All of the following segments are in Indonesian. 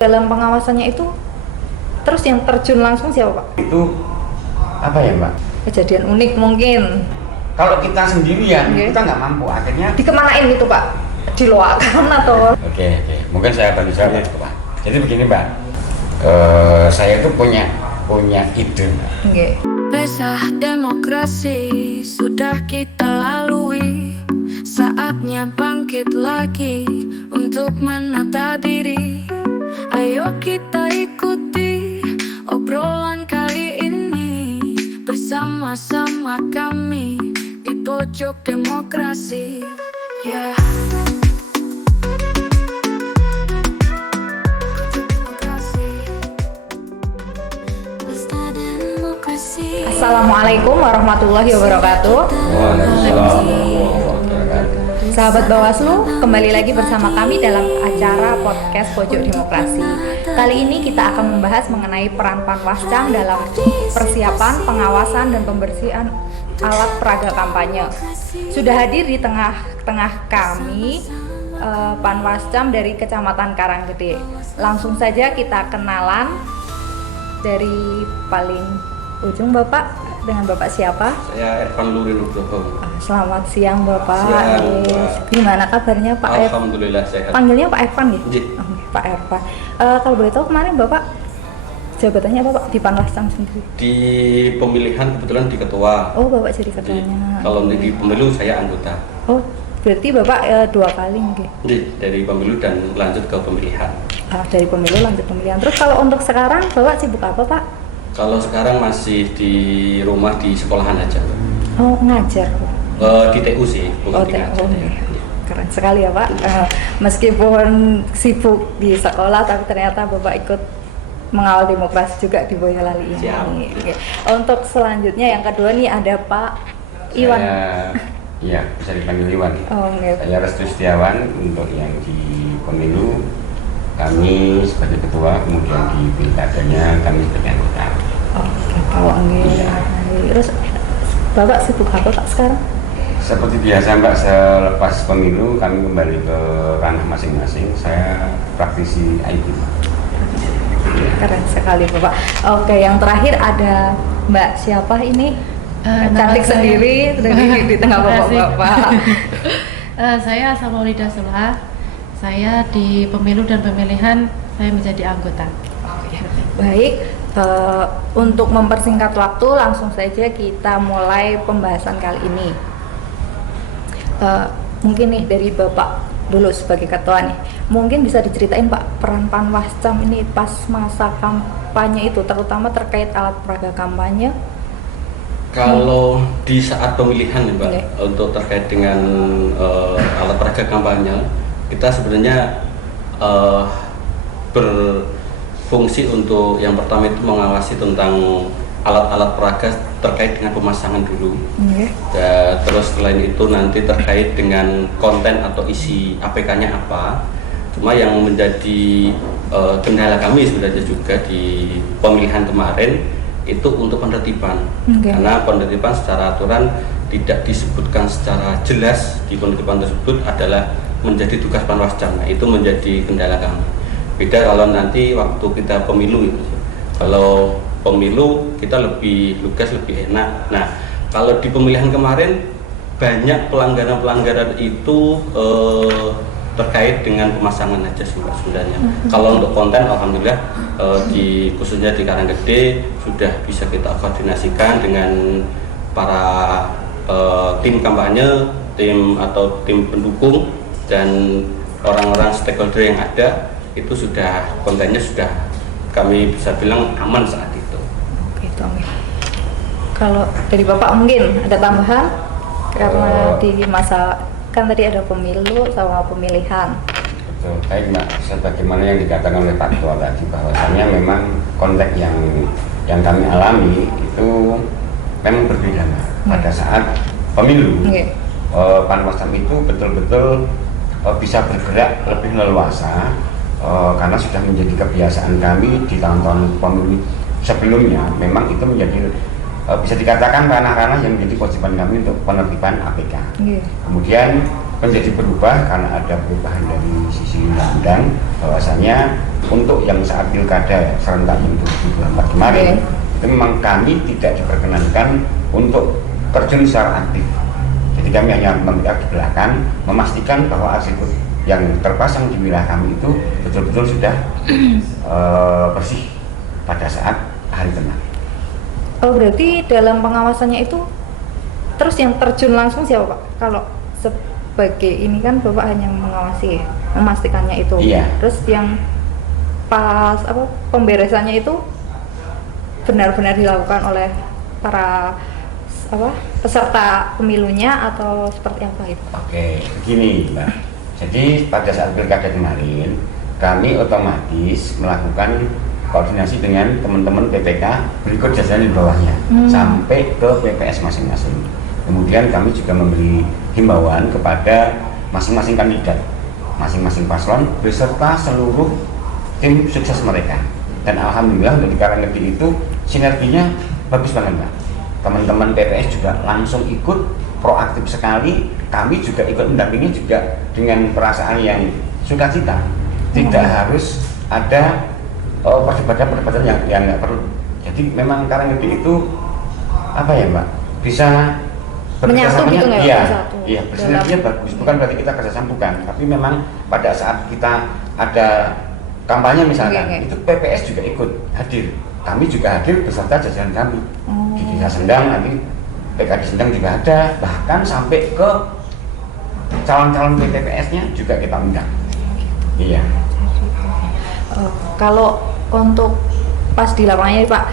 Dalam pengawasannya itu, terus yang terjun langsung siapa Pak? Itu apa ya Mbak? Kejadian unik mungkin. Kalau kita sendirian, kita nggak mampu, akhirnya dikemanain gitu Pak? Diloakan atau? Oke. Mungkin saya bantu jawab Pak. Jadi begini Mbak, saya itu punya ide. Okay. Pesta demokrasi sudah kita lalui. Saatnya bangkit lagi untuk menata diri. Ayo kita ikuti obrolan kali ini. Bersama-sama kami di pojok demokrasi. Yeah. Assalamualaikum warahmatullahi wabarakatuh. Sahabat Bawaslu, kembali lagi bersama kami dalam acara podcast Pojok Demokrasi. Kali ini kita akan membahas mengenai peran Panwascam dalam persiapan, pengawasan, dan pembersihan alat peraga kampanye. Sudah hadir di tengah-tengah kami Panwascam dari Kecamatan Karanggede. Langsung saja kita kenalan dari paling ujung Bapak. Dengan Bapak siapa? Saya Irfan Nuri Nugroho. Selamat siang Bapak. Siang, Pak. Gimana kabarnya Pak? Alhamdulillah sehat. Panggilnya Pak Irfan gitu? Iya. Pak Irfan. Kalau boleh tahu kemarin Bapak jabatannya apa Pak di Panwascam sendiri? Di pemilihan kebetulan di ketua. Oh Bapak jadi ketuanya. Kalau di pemilu saya anggota. Oh berarti Bapak 2 kali mungkin? Dari pemilu dan lanjut ke pemilihan. Dari pemilu lanjut pemilihan. Terus kalau untuk sekarang Bapak sibuk apa Pak? Kalau sekarang masih di rumah di sekolahan aja. Oh ngajar Pak? Di TU sih, bukan di ngajar. Keren sekali ya Pak. Meskipun sibuk di sekolah tapi ternyata Bapak ikut mengawal demokrasi juga di Boyolali ini. Oke. Untuk selanjutnya yang kedua nih ada Pak Iwan. Iya, bisa dipanggil Iwan. Saya Restu Setiawan untuk yang di pemilu. Kami sebagai ketua, kemudian di pilkadanya kami sebagai anggota. Terus Bapak sibuk apa Pak sekarang? Seperti biasa Mbak, selepas pemilu kami kembali ke ranah masing-masing. Saya praktisi IT. Keren sekali Bapak. Oke, yang terakhir ada Mbak siapa ini? Cantik sendiri di tengah bapak-bapak. Saya Asamaulida Sulah. Saya di pemilu dan pemilihan saya menjadi anggota. Baik, untuk mempersingkat waktu langsung saja kita mulai pembahasan kali ini. Mungkin nih dari Bapak dulu sebagai ketua nih, mungkin bisa diceritain Pak peran Panwascam ini pas masa kampanye itu, terutama terkait alat peraga kampanye. Kalau di saat pemilihan nih Mbak, untuk terkait dengan alat peraga kampanye, kita sebenarnya berfungsi untuk yang pertama itu mengawasi tentang alat-alat peraga terkait dengan pemasangan dulu. Terus selain itu nanti terkait dengan konten atau isi APK-nya apa. Cuma yang menjadi kendala kami sebenarnya juga di pemilihan kemarin itu untuk penertiban. Karena penertiban secara aturan tidak disebutkan secara jelas di penertiban tersebut adalah menjadi tugas Panwascam. Nah, itu menjadi kendala kami. Beda kalau nanti waktu kita pemilu itu. Kalau pemilu kita lebih lugas, lebih enak. Nah, kalau di pemilihan kemarin banyak pelanggaran-pelanggaran itu terkait dengan pemasangan aja sih Mbak sebenarnya. Kalau untuk konten alhamdulillah khususnya di Karanggede sudah bisa kita koordinasikan dengan para tim kampanye, tim atau tim pendukung dan orang-orang stakeholder yang ada, itu sudah kontennya sudah kami bisa bilang aman saat itu. Kalau dari Bapak mungkin ada tambahan karena di masa kan tadi ada pemilu sama pemilihan. Betul, baik Mbak, sebagaimana yang dikatakan oleh Pak Ketua tadi, bahwasannya memang konteks yang kami alami itu memang berbeda Mbak. Pada saat pemilu, Panwascam itu betul-betul bisa bergerak lebih leluasa karena sudah menjadi kebiasaan kami di tahun-tahun pemilu sebelumnya. Memang itu menjadi bisa dikatakan ranah-ranah yang menjadi kewajiban kami untuk penertiban APK. Kemudian menjadi berubah karena ada perubahan dari sisi undang-undang bahwasanya untuk yang saat pilkada serentak yang 2024 kemarin itu memang kami tidak diperkenankan untuk terjun secara aktif. Jadi kami hanya membiak di belakang, memastikan bahwa atribut yang terpasang di wilayah kami itu betul-betul sudah bersih pada saat hari tenang. Oh, berarti dalam pengawasannya itu terus yang terjun langsung siapa Pak? Kalau sebagai ini kan Bapak hanya mengawasi, memastikannya itu. Iya. Terus yang pas pemberesannya itu benar-benar dilakukan oleh para peserta pemilunya atau seperti apa itu? Oke, begini Mbak. Jadi pada saat pilkada kemarin kami otomatis melakukan koordinasi dengan teman-teman PPK berikut jajaran di bawahnya sampai ke PPS masing-masing. Kemudian kami juga memberi himbauan kepada masing-masing kandidat, masing-masing paslon beserta seluruh tim sukses mereka. Dan alhamdulillah untuk di Karangreji itu sinerginya bagus banget Mbak. Teman-teman PPS juga langsung ikut proaktif sekali. Kami juga ikut mendampingi juga dengan perasaan yang sukacita. Tidak harus ada perdebatan yang nggak perlu. Jadi memang Karangreji itu apa ya Mbak, bisa menyatu gitu nggak? Iya, bersinerginya bagus. Bukan berarti kita kerjasama, bukan. Tapi memang pada saat kita ada kampanye misalkan, itu PPS juga ikut hadir. Kami juga hadir beserta jajaran kami. Di Desa Sendang nanti PKD Sendang juga ada, bahkan sampai ke calon-calon PPS-nya juga kita undang. Iya. Kalau untuk pas di lapangannya Pak,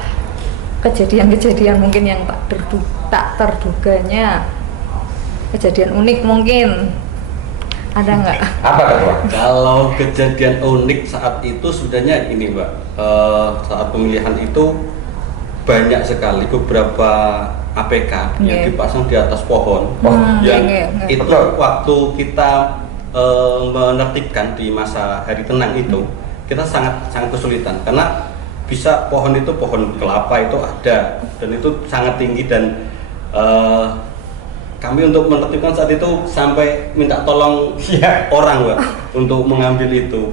kejadian-kejadian mungkin yang tak terduganya, kejadian unik mungkin ada nggak? Apa Ketua? Kalau kejadian unik saat itu sebenarnya ini Mbak, saat pemilihan itu banyak sekali beberapa APK yang dipasang di atas pohon yang itu waktu kita menertibkan di masa hari tenang itu kita sangat kesulitan karena bisa pohon kelapa itu ada dan itu sangat tinggi dan kami untuk menertibkan saat itu sampai minta tolong orang Mbak untuk mengambil itu.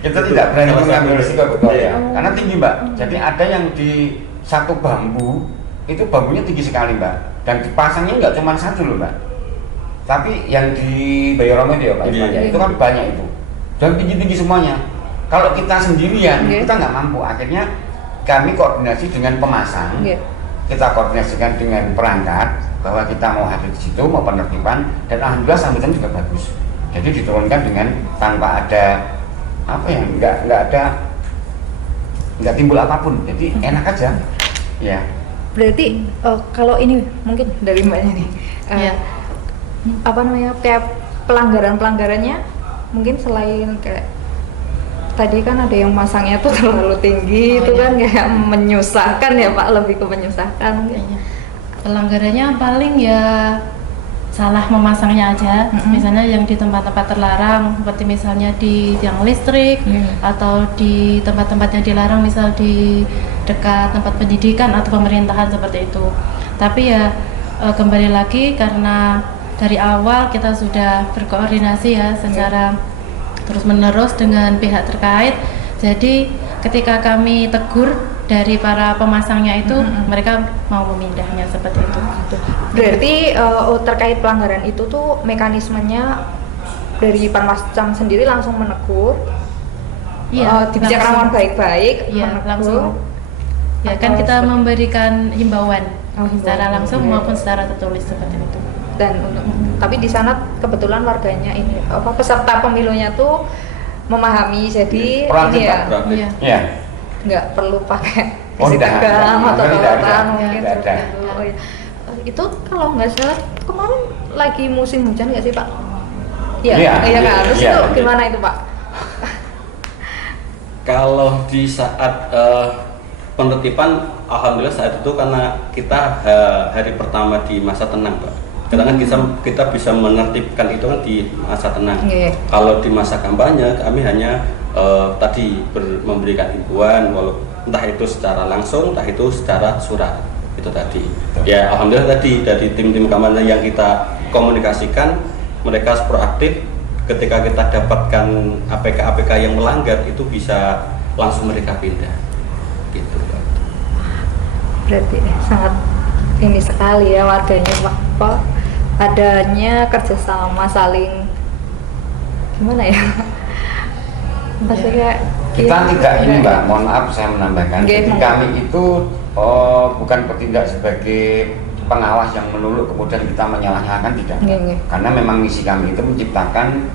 Kita tidak berani mengambil risiko Ketua ya, karena tinggi Mbak. Jadi ada yang di satu bambu itu bambunya tinggi sekali Mbak, dan dipasangnya nggak cuma satu loh Mbak, tapi yang di Bayoromo itu ya Pak, itu kan banyak itu dan tinggi-tinggi semuanya. Kalau kita sendirian kita nggak mampu, akhirnya kami koordinasi dengan pemasang, kita koordinasikan dengan perangkat bahwa kita mau hadir di situ, mau penertiban, dan alhamdulillah sambutan juga bagus. Jadi diturunkan dengan tanpa ada nggak timbul apapun, jadi enak aja. Ya. Berarti kalau ini mungkin dari Mbaknya nih, kayak pelanggarannya mungkin selain kayak tadi kan ada yang masangnya tuh terlalu tinggi, itu kan kayak menyusahkan ya Pak, lebih ke menyusahkan. Pelanggarannya paling ya salah memasangnya aja, misalnya yang di tempat-tempat terlarang seperti misalnya di tiang listrik atau di tempat-tempat yang dilarang, misal di dekat tempat pendidikan atau pemerintahan seperti itu. Tapi ya kembali lagi karena dari awal kita sudah berkoordinasi ya secara terus-menerus dengan pihak terkait. Jadi ketika kami tegur dari para pemasangnya itu, mereka mau memindahnya seperti itu. Berarti terkait pelanggaran itu tuh mekanismenya dari Panwascam sendiri langsung menegur, dibicarakan baik-baik, langsung. Ya kan kita memberikan himbauan secara langsung maupun secara tertulis seperti itu. Dan tapi di sana kebetulan warganya ini peserta pemilunya tuh memahami, jadi ini ya nggak perlu pakai isi tegang atau apa mungkin seperti itu. Itu kalau nggak salah kemarin lagi musim hujan nggak sih Pak? Iya kan, terus itu gimana itu Pak? Kalau di saat penertiban, alhamdulillah saat itu karena kita hari pertama di masa tenang Pak. Karena kita bisa menertibkan itu kan di masa tenang. Kalau di masa kampanye kami hanya memberikan himbauan, entah itu secara langsung, entah itu secara surat. Itu tadi. Ya alhamdulillah tadi dari tim-tim kampanye yang kita komunikasikan mereka proaktif. Ketika kita dapatkan APK yang melanggar itu bisa langsung mereka pindah gitu Pak. Berarti sangat ini sekali ya warganya Pak, adanya kerjasama saling gimana ya maksudnya Kita ya, tidak ini ya. Mbak, mohon maaf saya menambahkan. Nggih, Jadi monggo. kami itu bukan bertindak sebagai pengawas yang melulu kemudian kita menyalahkan, tidak. Nggih, nggih. Karena memang misi kami itu menciptakan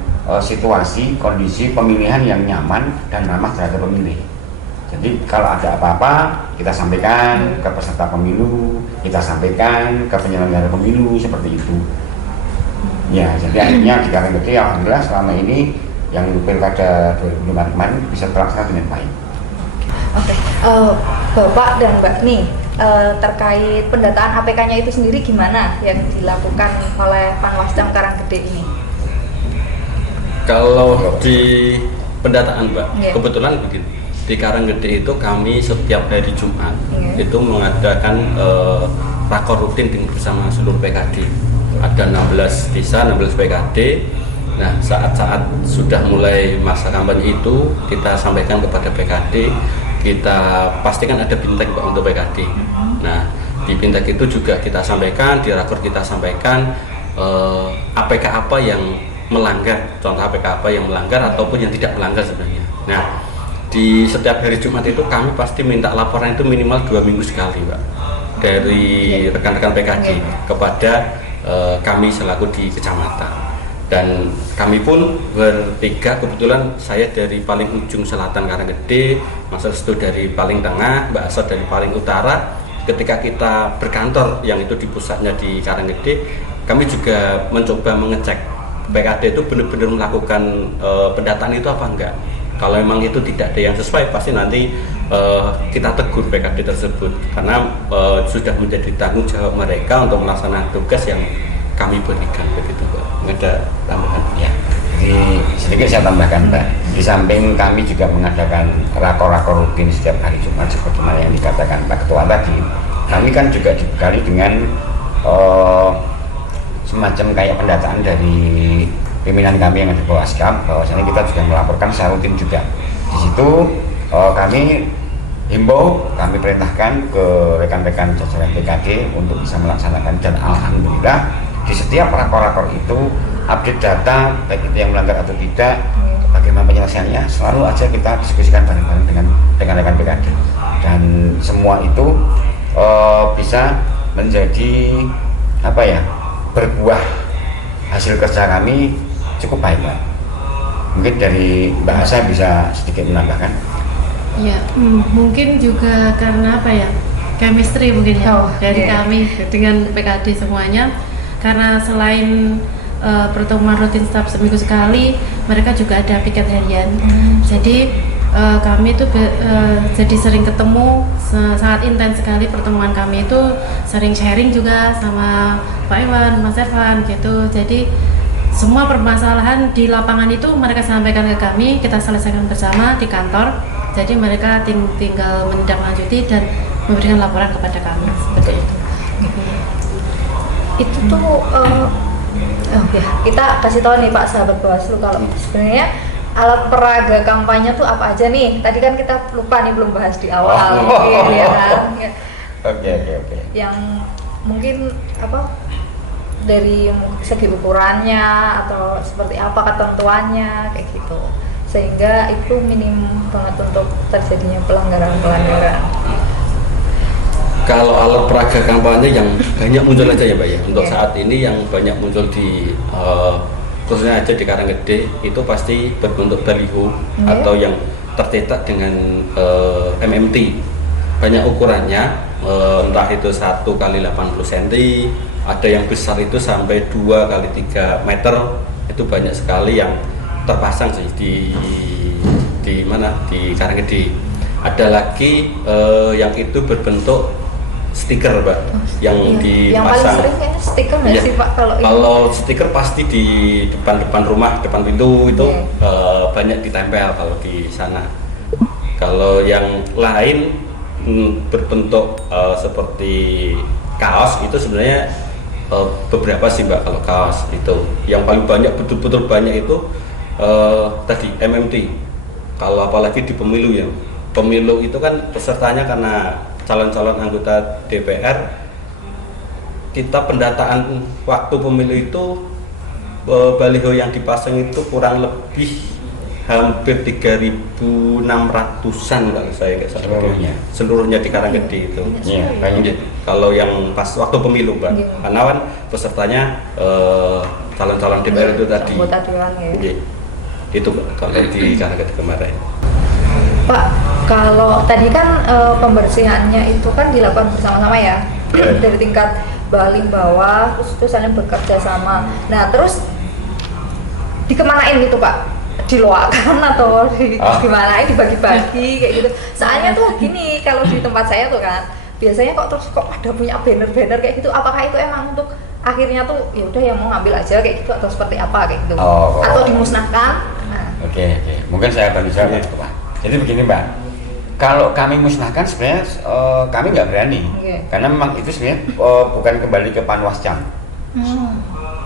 situasi, kondisi pemilihan yang nyaman dan ramah terhadap pemilih. Jadi kalau ada apa-apa kita sampaikan ke peserta pemilu, kita sampaikan ke penyelenggara pemilu, seperti itu. Ya, jadi akhirnya di Karanggede alhamdulillah selama ini yang pilkada 2005 kemarin bisa terlaksana dengan baik. Oke, Bapak dan Mbak nih terkait pendataan APK-nya itu sendiri gimana yang dilakukan oleh Panwascam Karanggede ini? Kalau di pendataan Mbak, Iya. kebetulan begini, di Karanggede itu kami setiap hari Jumat Iya. itu mengadakan rakor rutin bersama seluruh PKD. Ada 16 desa, 16 PKD. Nah, saat-saat sudah mulai masa kampanye itu kita sampaikan kepada PKD, kita pastikan ada bintek Mbak untuk PKD. Nah, di bintek itu juga kita sampaikan, di rakor kita sampaikan APK apa yang melanggar, contoh APK apa yang melanggar ataupun yang tidak melanggar sebenarnya. Nah, di setiap hari Jumat itu kami pasti minta laporan itu minimal 2 minggu sekali Mbak, dari rekan-rekan PKD kepada kami selaku di kecamatan. Dan kami pun bertiga, kebetulan saya dari paling ujung selatan Karanggede, Mas Restu dari paling tengah, Mbak Asa dari paling utara. Ketika kita berkantor yang itu di pusatnya di Karanggede, kami juga mencoba mengecek PKD itu benar-benar melakukan pendataan itu apa enggak. Kalau memang itu tidak ada yang sesuai, pasti nanti kita tegur PKD tersebut, karena sudah menjadi tanggung jawab mereka untuk melaksanakan tugas yang kami berikan, begitu Pak. Ada tambahan? Ya, jadi sedikit saya tambahkan Mbak. Di samping kami juga mengadakan rakor-rakor rutin setiap hari Jumat sebagaimana yang dikatakan Pak Ketua tadi. Kami kan juga dibekali dengan semacam kayak pendataan dari pimpinan kami yang ada di Bawascam, bahwasanya kita juga melaporkan secara rutin juga. Di situ kami himbau, kami perintahkan ke rekan-rekan jajaran PKD untuk bisa melaksanakan, dan alhamdulillah di setiap rakor-rakor itu update data baik itu yang melanggar atau tidak, bagaimana penyelesaiannya, selalu aja kita diskusikan bareng-bareng dengan rekan PKD, dan semua itu bisa menjadi apa ya, berbuah hasil kerja kami cukup baik Mbak. Mungkin dari Mbak Asa bisa sedikit menambahkan. Ya, mungkin juga karena apa ya, chemistry mungkin ya dari kami dengan PKD semuanya. Karena selain pertemuan rutin setiap seminggu sekali, mereka juga ada piket harian. Jadi kami itu jadi sering ketemu, sangat intens sekali pertemuan kami itu, sering sharing juga sama Pak Iwan, Mas Evan gitu. Jadi semua permasalahan di lapangan itu mereka sampaikan ke kami, kita selesaikan bersama di kantor. Jadi mereka tinggal menindaklanjuti dan memberikan laporan kepada kami seperti itu. Itu tuh ya, kita kasih tahu nih Pak sahabat Bawaslu kalau sebenarnya alat peraga kampanye tuh apa aja nih. Tadi kan kita lupa nih, belum bahas di awal mungkin ya kan. Oke. Yang mungkin apa dari segi ukurannya atau seperti apa ketentuannya kayak gitu, sehingga itu minim banget untuk terjadinya pelanggaran. Kalau alat peraga kampanye yang banyak muncul aja ya Pak ya, untuk saat ini yang banyak muncul di khususnya aja di Karanggede itu pasti berbentuk baliho atau yang tercetak dengan MMT. Banyak ukurannya, entah itu 1 kali 80 cm, ada yang besar itu sampai 2 kali 3 meter. Itu banyak sekali yang terpasang sih di mana, di Karanggede. Ada lagi yang itu berbentuk stiker Pak, yang dipasang. Yang paling sering kayaknya stiker nggak sih Pak kalau ini? Kalau stiker pasti di depan rumah, depan pintu itu banyak ditempel kalau di sana. Kalau yang lain berbentuk seperti kaos itu sebenarnya beberapa sih Mbak kalau kaos itu. Yang paling banyak, betul-betul banyak itu tadi MMT. Kalau apalagi di pemilu ya, pemilu itu kan pesertanya karena calon-calon anggota DPR, kita pendataan waktu pemilu itu baliho yang dipasang itu kurang lebih hampir 3.600-an kalau saya nggak salah. Seluruhnya di Karanggede itu. Iya, banyak. Kalau yang pas waktu pemilu Mbak, karena kan pesertanya calon-calon DPR itu tadi. Anggota dewan ya. Iya. Itu Mbak, kalau di Karanggede kemarin. Pak, kalau tadi kan pembersihannya itu kan dilakukan bersama-sama ya, dari tingkat baling bawah, terus saling bekerja sama. Nah, terus dikemanain gitu Pak? Diluarkan atau gimana, dibagi-bagi kayak gitu. Soalnya tuh gini, kalau di tempat saya tuh kan biasanya kok ada punya banner-banner kayak gitu. Apakah itu emang untuk akhirnya tuh ya udah yang mau ngambil aja kayak gitu atau seperti apa kayak gitu? Atau dimusnahkan? Nah. Oke. Mungkin saya bantu jawab itu Pak. Jadi begini Mbak, kalau kami musnahkan sebenarnya kami nggak berani, karena memang itu sebenarnya bukan kembali ke Panwascam.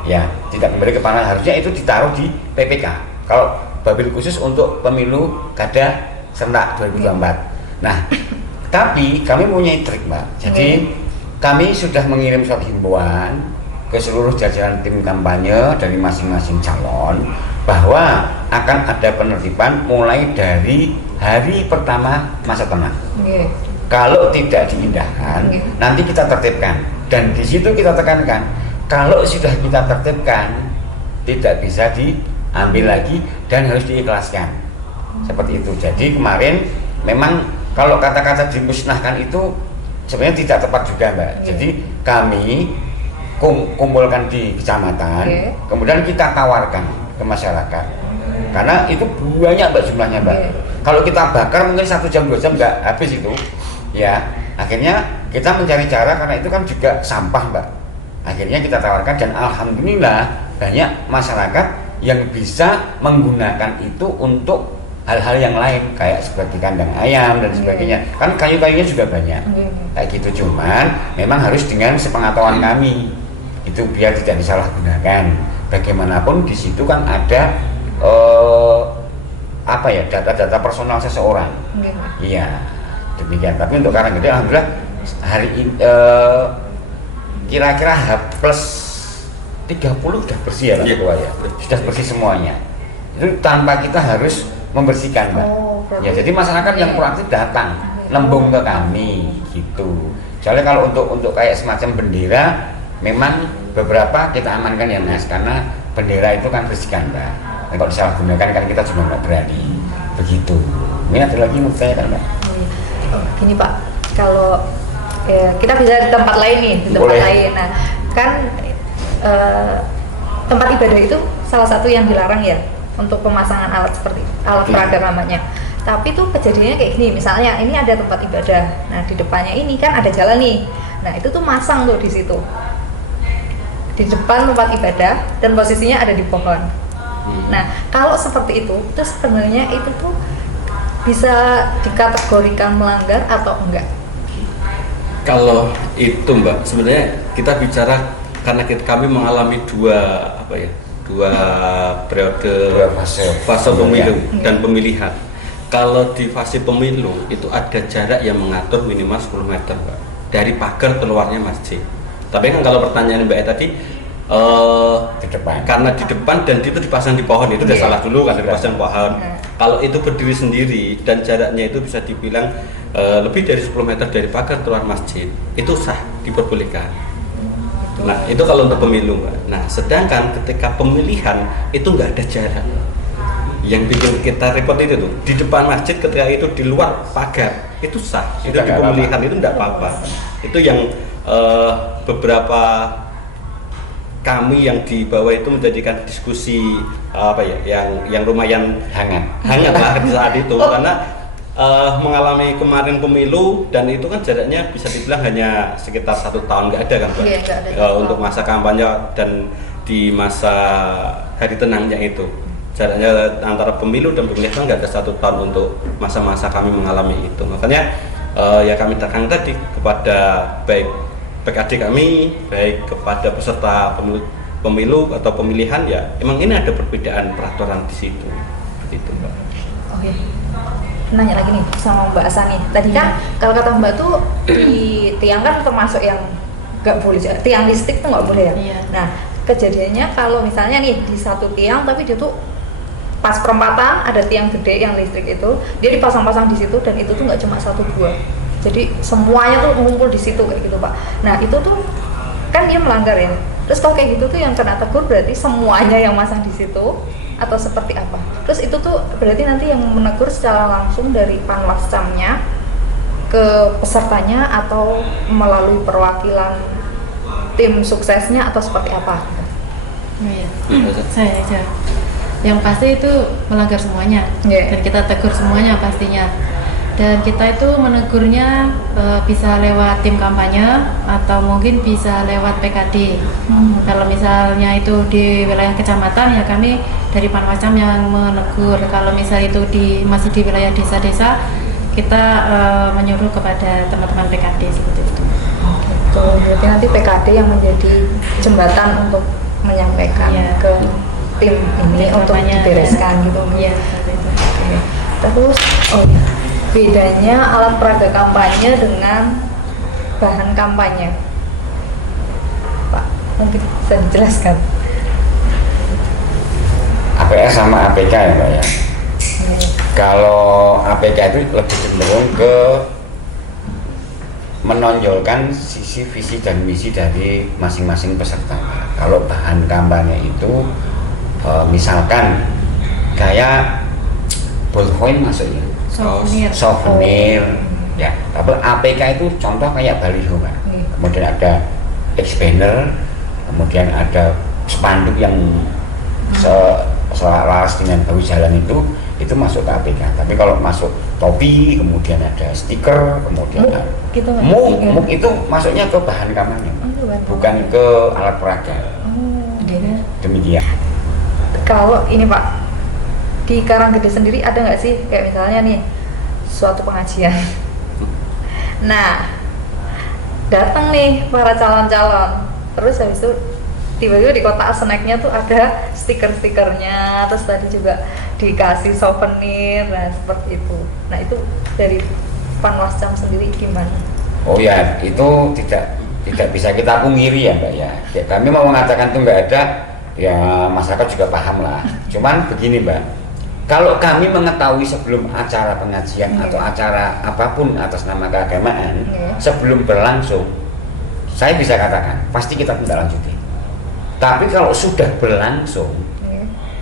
Ya, tidak kembali ke Panwascam, harusnya itu ditaruh di PPK. Kalau Babil khusus untuk pemilu kada serentak 2024. Nah, tapi kami punya trik Mbak. Jadi kami sudah mengirim surat himbauan ke seluruh jajaran tim kampanye dari masing-masing calon bahwa akan ada penertiban mulai dari hari pertama masa tenang. Kalau tidak diindahkan, nanti kita tertibkan. Dan di situ kita tekankan, kalau sudah kita tertibkan, tidak bisa diambil lagi dan harus diikhlaskan. Seperti itu. Jadi kemarin memang kalau kata-kata dimusnahkan itu sebenarnya tidak tepat juga Mbak. Jadi kami kumpulkan di kecamatan, kemudian kita tawarkan ke masyarakat. Karena itu banyak Mbak jumlahnya Mbak. Kalau kita bakar mungkin 1 jam 2 jam nggak habis itu. Ya, akhirnya kita mencari cara karena itu kan juga sampah Mbak. Akhirnya kita tawarkan dan alhamdulillah banyak masyarakat yang bisa menggunakan itu untuk hal-hal yang lain kayak seperti kandang ayam dan sebagainya. Kan kayu-kayunya juga banyak. Kayak gitu, cuman memang harus dengan sepengetahuan kami. Itu biar tidak disalahgunakan. Bagaimanapun di situ kan ada data-data personal seseorang. Iya. Demikian. Tapi untuk Karanggede alhamdulillah hari ini kira-kira H+30 sudah bersih ya Pak Ketua ya. Sudah bersih semuanya. Itu tanpa kita harus membersihkan Mbak. Ya, jadi masyarakat yang proaktif datang nembung ke kami gitu. Soalnya kalau untuk kayak semacam bendera memang beberapa kita amankan ya Mas, karena bendera itu kan bersihkan Mbak. Nah, kalau disalahgunakan kan kita juga nggak berani begitu. Ini ada lagi menurut saya kan Mbak. Gini Pak, kalau kita bisa di tempat lain nih, di tempat lain. Nah, kan tempat ibadah itu salah satu yang dilarang ya untuk pemasangan alat seperti alat peraga namanya. Tapi tuh kejadiannya kayak gini, misalnya ini ada tempat ibadah, nah di depannya ini kan ada jalan nih, nah itu tuh masang tuh di situ, di depan tempat ibadah dan posisinya ada di pohon. Nah kalau seperti itu sebenarnya itu tuh bisa dikategorikan melanggar atau enggak? Kalau itu Mbak, sebenarnya kita bicara karena kami mengalami dua periode fase pemilu dan pemilihan. Kalau di fase pemilu itu ada jarak yang mengatur minimal 10 meter Mbak, dari pagar keluarnya masjid. Tapi kan kalau pertanyaan Mbak tadi di depan. Karena di depan dan itu dipasang di pohon itu udah salah dulu kan dipasang pohon. Kalau itu berdiri sendiri dan jaraknya itu bisa dibilang lebih dari 10 meter dari pagar keluar masjid, itu sah, diperbolehkan. Nah itu kalau untuk pemilu Mbak. Nah sedangkan ketika pemilihan itu nggak ada jarak. Yang bikin kita repot itu tuh di depan masjid ketika itu di luar pagar itu sah. Itu di pemilihan itu nggak apa-apa. Itu yang beberapa kami yang di bawah itu menjadikan diskusi yang lumayan hangat lah di saat itu karena mengalami kemarin pemilu dan itu kan jaraknya bisa dibilang hanya sekitar 1 tahun nggak ada kan Pak? Untuk masa kampanye dan di masa hari tenangnya itu jaraknya antara pemilu dan pemilihan nggak ada 1 tahun untuk masa-masa kami mengalami itu. Makanya ya kami tekankan tadi kepada baik PKD kami baik kepada peserta pemilu atau pemilihan ya emang ini ada perbedaan peraturan di situ seperti itu Mbak. Oke. Nanya lagi nih sama Mbak Asani. Tadi kan kalau kata Mbak tuh di tiang kan termasuk yang nggak boleh, tiang listrik tuh nggak boleh ya. Iya. Nah kejadiannya kalau misalnya nih di satu tiang tapi dia tuh pas perempatan ada tiang gede yang listrik itu dia dipasang-pasang di situ dan itu tuh nggak cuma 1-2, jadi semuanya tuh ngumpul di situ kayak gitu Pak. Nah itu tuh kan dia melanggar ya. Terus kalau kayak gitu tuh yang kena tegur berarti semuanya yang masang di situ atau seperti apa? Terus itu tuh berarti nanti yang menegur secara langsung dari Panwascamnya ke pesertanya atau melalui perwakilan tim suksesnya atau seperti apa? Oh iya, saya aja. Yang pasti itu melanggar semuanya, dan kita tegur semuanya pastinya. Dan kita itu menegurnya bisa lewat tim kampanye atau mungkin bisa lewat PKD. Kalau misalnya itu di wilayah kecamatan ya kami dari Panwascam yang menegur. Kalau misal itu masih di wilayah desa-desa kita menyuruh kepada teman-teman PKD seperti itu. Gitu. Berarti nanti PKD yang menjadi jembatan untuk menyampaikan ke tim ini untuk dibereskan gitu. Iya. Oke. Terus bedanya alat peraga kampanye dengan bahan kampanye, Pak, mungkin bisa dijelaskan. APS sama APK ya Mbak ya. Kalau APK itu lebih cenderung ke menonjolkan sisi visi dan misi dari masing-masing peserta. Kalau bahan kampanye itu misalkan kayak ballpoint masuknya, souvenir ya. Tapi APK itu contoh kayak baliho Mbak. Kemudian ada expander, kemudian ada spanduk yang selaras dengan bahu jalan itu masuk ke APK. Tapi kalau masuk topi, kemudian ada stiker, kemudian muk itu masuknya ke bahan kampanye, bukan ke alat peraga. Demikian. Kalau ini Pak, di Karanggede sendiri ada nggak sih kayak misalnya nih suatu pengajian, nah datang nih para calon-calon, terus habis itu tiba-tiba di kotak snacknya tuh ada stiker-stikernya, terus tadi juga dikasih souvenir, nah seperti itu. Nah itu dari Panwascam sendiri gimana? Oh ya, itu tidak bisa kita pungkiri ya Mbak ya. Kami mau mengatakan itu nggak ada, ya masyarakat juga paham lah. Cuman begini Mbak, kalau kami mengetahui sebelum acara pengajian atau acara apapun atas nama keagamaan, sebelum berlangsung, saya bisa katakan pasti kita tidak lanjuti. Tapi kalau sudah berlangsung,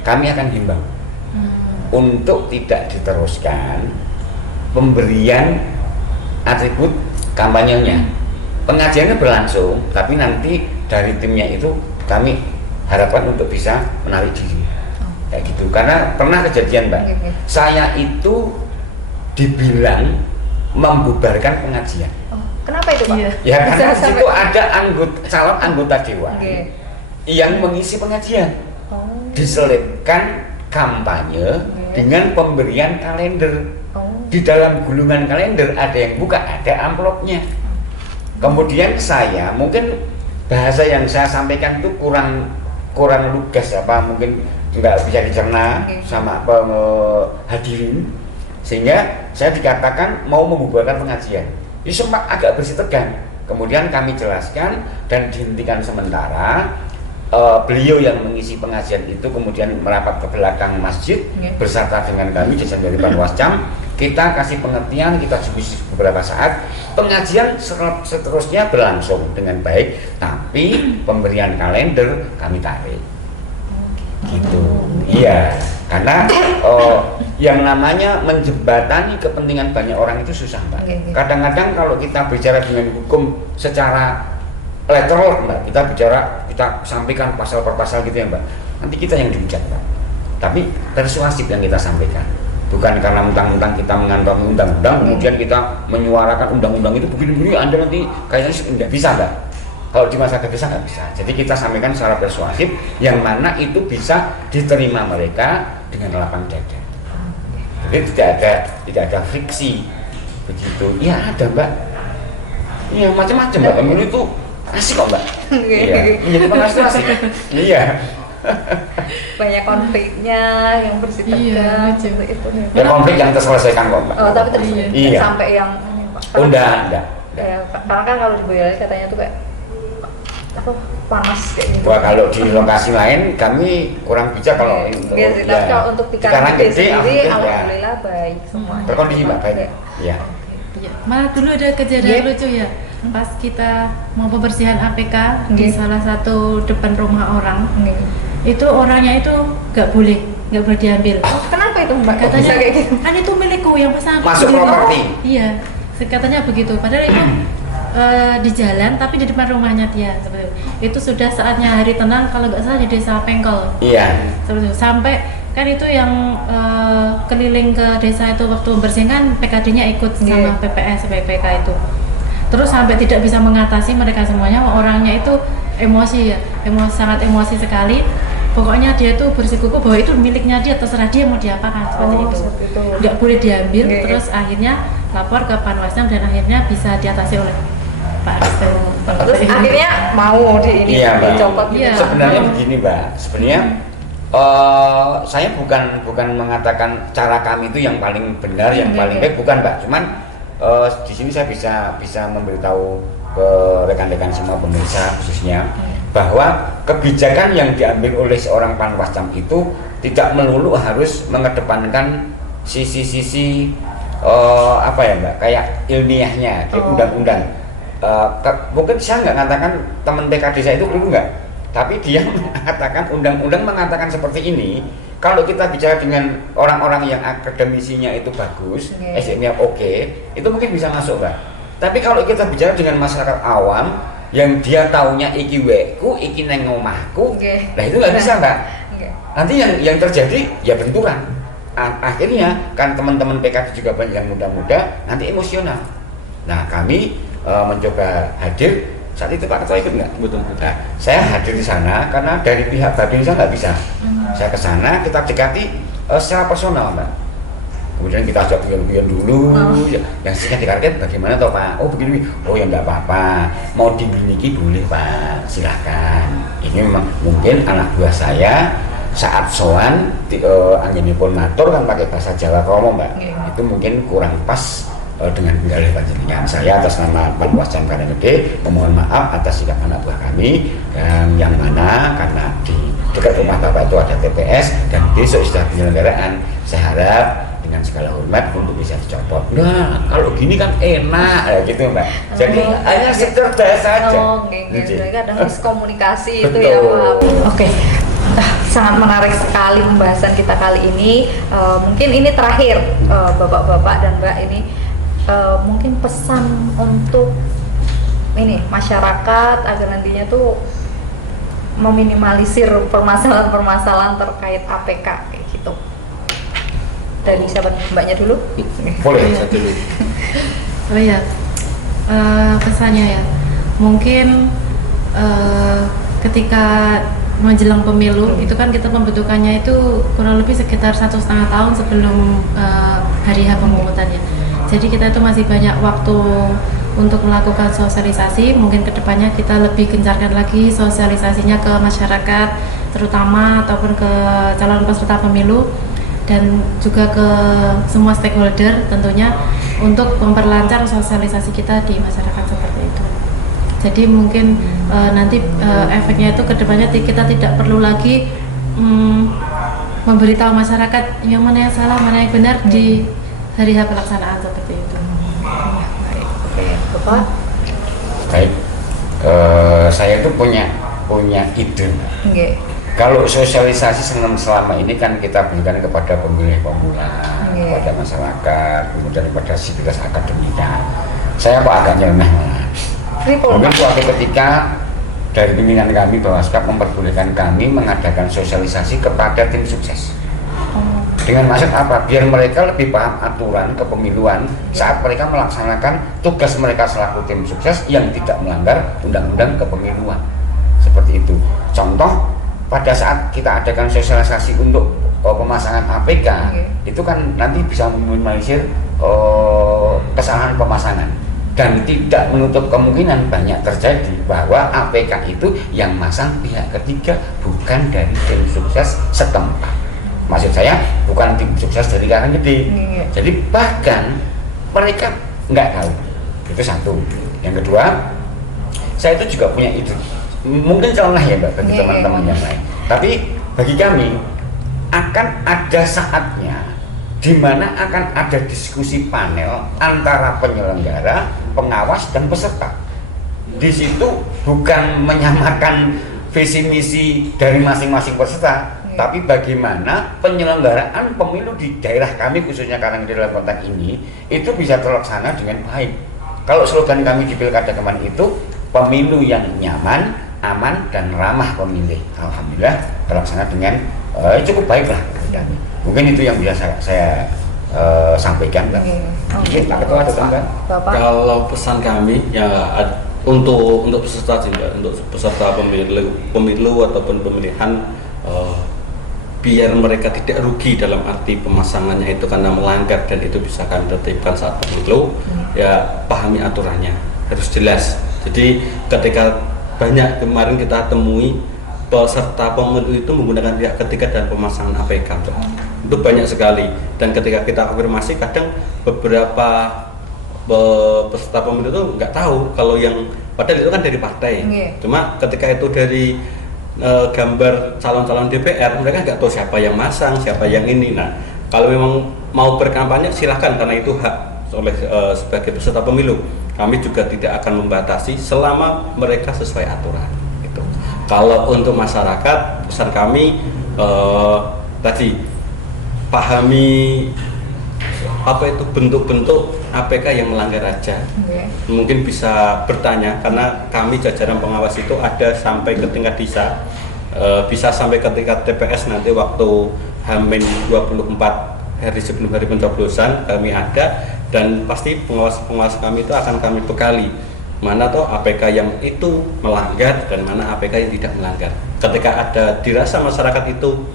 kami akan himbau untuk tidak diteruskan pemberian atribut kampanyenya. Pengajiannya berlangsung, tapi nanti dari timnya itu kami harapkan untuk bisa menarik diri. Kayak gitu. Karena pernah kejadian Mbak, saya itu dibilang membubarkan pengajian. Kenapa itu Pak? Ya karena di situ ada calon anggota dewan yang mengisi pengajian, diselipkan kampanye dengan pemberian kalender. Di dalam gulungan kalender ada yang buka, ada amplopnya. Kemudian saya mungkin bahasa yang saya sampaikan itu kurang lugas, apa mungkin nggak bisa dicerna sama hadirin, sehingga saya dikatakan mau membubarkan pengajian. Ini sempat agak bersih tegang. Kemudian kami jelaskan dan dihentikan sementara. Beliau yang mengisi pengajian itu kemudian merapat ke belakang masjid beserta dengan kami jajaran dari Panwascam. Kita kasih pengertian, kita diskusi beberapa saat. Pengajian seterusnya berlangsung dengan baik, tapi pemberian kalender kami tarik. Gitu. Iya, karena yang namanya menjembatani kepentingan banyak orang itu susah Mbak. Kadang-kadang kalau kita bicara dengan hukum secara letterlock Mbak, kita sampaikan pasal per pasal gitu ya Mbak, nanti kita yang dihujat Mbak. Tapi persuasif yang kita sampaikan, bukan karena mentang-mentang kita mengantongi undang-undang kemudian kita menyuarakan undang-undang itu begini-begini, Anda nanti kayaknya nggak bisa Mbak. Kalau di masyarakat desa nggak bisa. Jadi kita sampaikan secara persuasif yang mana itu bisa diterima mereka dengan lapang dada. Jadi tidak ada friksi begitu. Iya ada Mbak. Iya macam-macam Mbak. Pemilu itu asik kok Mbak. Oke. Iya, menjadi pengawas itu asik. Iya. Banyak konfliknya yang bersih Iya, tegang lucu. itu. Ya konflik yang terselesaikan kok Mbak. Oh, tapi terus Iya. sampai yang ini, Pak. Oh, enggak. Ya, karena kan kalau di Boyolali katanya tuh kayak apa panas kayak gitu. Wah, kalau di lokasi lain kami kurang bijak kalau Iya sih, tapi kalau untuk di Karanggede sendiri alhamdulillah baik semua. berkondisi Mbak baik. Iya. Iya. Iya, malah dulu ada kejadian Iya. lucu ya. Pas kita mau pembersihan APK di Iya. salah satu depan rumah orang, Iya. itu orangnya itu nggak boleh diambil. Oh, kenapa itu Mbak? Katanya Bisa kayak gitu. kan itu milikku yang pasang. Masuk properti. Iya, katanya begitu. Padahal itu di jalan tapi di depan rumahnya dia. Seperti itu. Itu sudah saatnya hari tenang kalau nggak salah di desa Pengkol. Iya. Seperti itu. Sampai kan itu yang keliling ke desa itu waktu membersihkan kan PKD-nya ikut sama Iya. PPS, PPK itu. Terus sampai tidak bisa mengatasi mereka semuanya, orangnya itu emosi ya, sangat emosi sekali. Pokoknya dia tuh bersikukuh bahwa itu miliknya dia, terserah dia mau diapakan seperti Oh, itu. seperti itu. Nggak boleh diambil. Iya, iya. Terus akhirnya lapor ke Panwascam dan akhirnya bisa diatasi oleh Pak Restu. Terus akhirnya mau di ini Iya, Mbak. dicopot gitu. Iya. Sebenarnya begini Mbak, sebenarnya saya bukan mengatakan cara kami itu yang paling benar, yang Iya, paling iya. baik, bukan Mbak. Cuman di sini saya bisa memberitahu ke rekan-rekan semua pemirsa khususnya bahwa kebijakan yang diambil oleh seorang Panwascam itu tidak melulu harus mengedepankan sisi-sisi apa ya Mbak, kayak ilmiahnya, kayak undang-undang. Mungkin saya nggak mengatakan teman PKD saya itu dulu nggak, tapi dia mengatakan undang-undang mengatakan seperti ini. Kalau kita bicara dengan orang-orang yang akademisinya itu bagus, Oke. SDM-nya oke, itu mungkin bisa masuk Mbak. Tapi kalau kita bicara dengan masyarakat awam yang dia taunya iki weku, iki neng omahku, Oke. nah itu nggak bisa Mbak. Oke. Nanti yang terjadi ya benturan. Akhirnya kan teman-teman PKD juga banyak yang muda-muda, nanti emosional. Nah kami mencoba hadir. Saat itu Pak Ketua ikut nggak? Betul. Nah, saya hadir di sana karena dari pihak Babinsa nggak bisa. Saya ke sana, kita dekati secara personal, Mbak. Kemudian kita ajak guyon-guyon dulu. Yang singkat dikarenakan bagaimana toh Pak? Oh begini, oh ya nggak apa-apa. Mau dimiliki boleh Pak, silakan. Ini memang mungkin anak buah saya saat soan anginipun matur kan pakai bahasa Jawa Kromo Mbak. Itu mungkin kurang pas dengan penggalih panjenengan. Saya atas nama Panwascam Karanggede memohon maaf atas sikap anak buah kami yang mana karena di dekat rumah Bapak itu ada TPS dan besok sudah penyelenggaraan. Saya harap dengan segala hormat untuk bisa dicopot. Nah, kalau gini kan enak ya gitu Mbak. Jadi hanya cerdas saja. Oh, jadi kadang miskomunikasi itu Betul. ya Pak. Oke. Sangat menarik sekali pembahasan kita kali ini. Mungkin ini terakhir Bapak-bapak dan Mbak ini mungkin pesan untuk ini masyarakat agar nantinya tuh meminimalisir permasalahan-permasalahan terkait APK kayak gitu. Dari siapa nih? Mbaknya dulu? Boleh. Saya dulu. Oh iya, pesannya ya, mungkin ketika menjelang pemilu itu kan kita pembentukannya itu kurang lebih sekitar 1,5 tahun sebelum hari H pemungutannya. Jadi kita itu masih banyak waktu untuk melakukan sosialisasi. Mungkin kedepannya kita lebih gencarkan lagi sosialisasinya ke masyarakat, terutama ataupun ke calon peserta pemilu dan juga ke semua stakeholder tentunya untuk memperlancar sosialisasi kita di masyarakat seperti itu. Jadi mungkin nanti efeknya itu kedepannya kita tidak perlu lagi memberitahu masyarakat yang mana yang salah, mana yang benar di hari H pelaksanaan seperti itu. Oke, Bapak. Baik. Saya itu punya ide. Oke. Kalau sosialisasi selama ini kan kita berikan kepada pemilih pemula, kepada masyarakat, kemudian kepada sivitas akademika. Saya kok agak nyeleneh malah. Mungkin suatu ketika dari pimpinan kami Bawascap memperbolehkan kami mengadakan sosialisasi kepada tim sukses. Dengan maksud apa? Biar mereka lebih paham aturan kepemiluan saat mereka melaksanakan tugas mereka selaku tim sukses yang tidak melanggar undang-undang kepemiluan. Seperti itu. Contoh, pada saat kita adakan sosialisasi untuk pemasangan APK, itu kan nanti bisa meminimalisir kesalahan pemasangan. dan tidak menutup kemungkinan banyak terjadi bahwa APK itu yang masang pihak ketiga bukan dari tim sukses setempat. Maksud saya bukan tim sukses dari Karanggede. Jadi bahkan mereka nggak tahu. Itu satu. Yang kedua, saya itu juga punya ide. Mungkin contoh ya Mbak bagi teman-teman yang lain. Tapi bagi kami akan ada saatnya di mana akan ada diskusi panel antara penyelenggara, pengawas dan peserta. Di situ bukan menyamakan visi misi dari masing-masing peserta, tapi bagaimana penyelenggaraan pemilu di daerah kami khususnya Karanggede dalam konteks ini itu bisa terlaksana dengan baik. Kalau slogan kami di Pilkada kemarin itu pemilu yang nyaman, aman dan ramah pemilih. Alhamdulillah terlaksana dengan cukup baik lah. Mungkin itu yang bisa saya sampaikan. Mungkin Pak Ketua atau teman. Kalau pesan kami ya untuk peserta juga, untuk peserta pemilu ataupun pemilihan, biar mereka tidak rugi dalam arti pemasangannya itu karena melanggar dan itu bisa kami tertibkan saat pemilu, ya pahami aturannya harus jelas. Jadi ketika banyak kemarin kita temui peserta pemilu itu menggunakan pihak ketiga dan pemasangan APK, itu banyak sekali. Dan ketika kita konfirmasi, kadang beberapa peserta pemilu itu nggak tahu kalau yang padahal itu kan dari partai. Cuma ketika itu dari gambar calon-calon DPR, mereka nggak tahu siapa yang masang, siapa yang ini. Nah, kalau memang mau berkampanye silahkan, karena itu hak oleh sebagai peserta pemilu. Kami juga tidak akan membatasi selama mereka sesuai aturan. Gitu. Kalau untuk masyarakat, pesan kami tadi pahami apa itu bentuk-bentuk APK yang melanggar aja. Mungkin bisa bertanya, karena kami jajaran pengawas itu ada sampai ke tingkat desa, bisa sampai ke tingkat TPS nanti waktu H-24 hari sebelum hari pencoblosan kami ada, dan pasti pengawas kami itu akan kami bekali mana toh APK yang itu melanggar dan mana APK yang tidak melanggar. Ketika ada dirasa masyarakat itu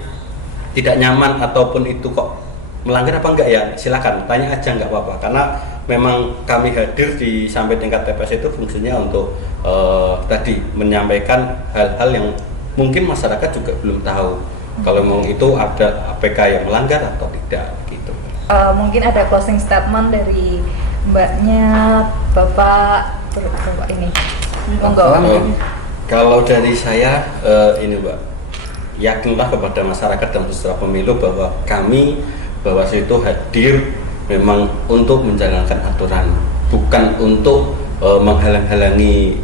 tidak nyaman ataupun itu kok melanggar apa enggak, ya silakan tanya aja, nggak apa-apa, karena memang kami hadir di sampai tingkat TPS itu fungsinya untuk tadi menyampaikan hal-hal yang mungkin masyarakat juga belum tahu kalau memang itu ada APK yang melanggar atau tidak gitu. Mungkin ada closing statement dari Mbaknya, Bapak ini. Monggo. Kalau dari saya ini Mbak, yakinlah kepada masyarakat dan peserta pemilu bahwa kami Bawaslu itu hadir memang untuk menjalankan aturan, bukan untuk menghalang-halangi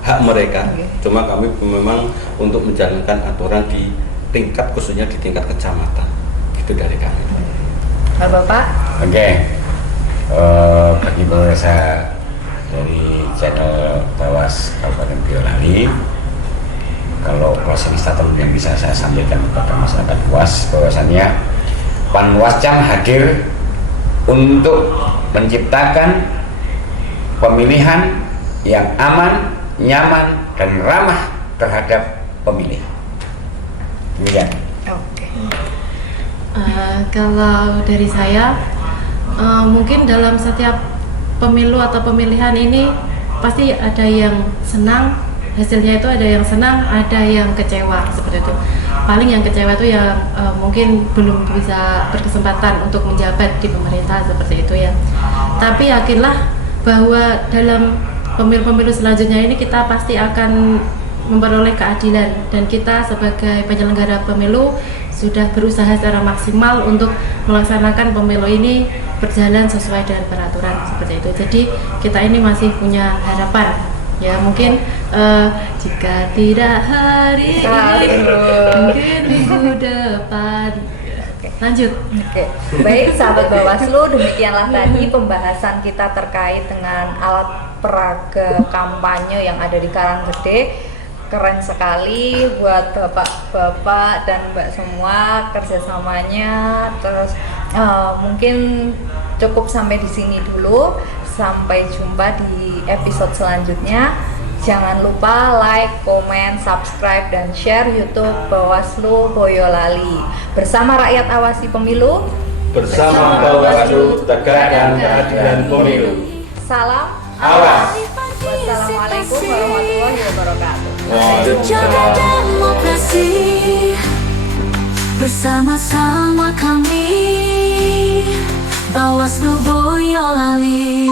hak mereka. Cuma kami memang untuk menjalankan aturan di tingkat, khususnya di tingkat kecamatan. Itu dari kami. Bapak? Oke. Bagi pemirsa dari channel Bawas Kabupaten Boyolali, kalau closing statement yang bisa saya sampaikan kepada masyarakat luas, bahwasannya Panwascam hadir untuk menciptakan pemilihan yang aman, nyaman, dan ramah terhadap pemilih. Demikian. Oke. Kalau dari saya, mungkin dalam setiap pemilu atau pemilihan ini pasti ada yang senang hasilnya, itu ada yang senang, ada yang kecewa seperti itu. Paling yang kecewa itu yang mungkin belum bisa berkesempatan untuk menjabat di pemerintah seperti itu ya. Tapi yakinlah bahwa dalam pemilu-pemilu selanjutnya ini kita pasti akan memperoleh keadilan, dan kita sebagai penyelenggara pemilu sudah berusaha secara maksimal untuk melaksanakan pemilu ini berjalan sesuai dengan peraturan seperti itu. Jadi kita ini masih punya harapan. Ya mungkin jika tidak hari ini, mungkin minggu depan. Lanjut. Oke. Baik sahabat Bawaslu, demikianlah tadi pembahasan kita terkait dengan alat peraga kampanye yang ada di Karanggede. Keren sekali buat bapak-bapak dan mbak semua kerjasamanya. Terus mungkin cukup sampai di sini dulu. Sampai jumpa di episode selanjutnya. Jangan lupa like, komen, subscribe, dan share YouTube Bawaslu Boyolali. Bersama rakyat awasi pemilu. Bersama Bawaslu tegakkan keadilan pemilu. Salam Awas. Wassalamualaikum warahmatullahi wabarakatuh. Untuk jaga demokrasi bersama-sama kami, Bawaslu Boyolali.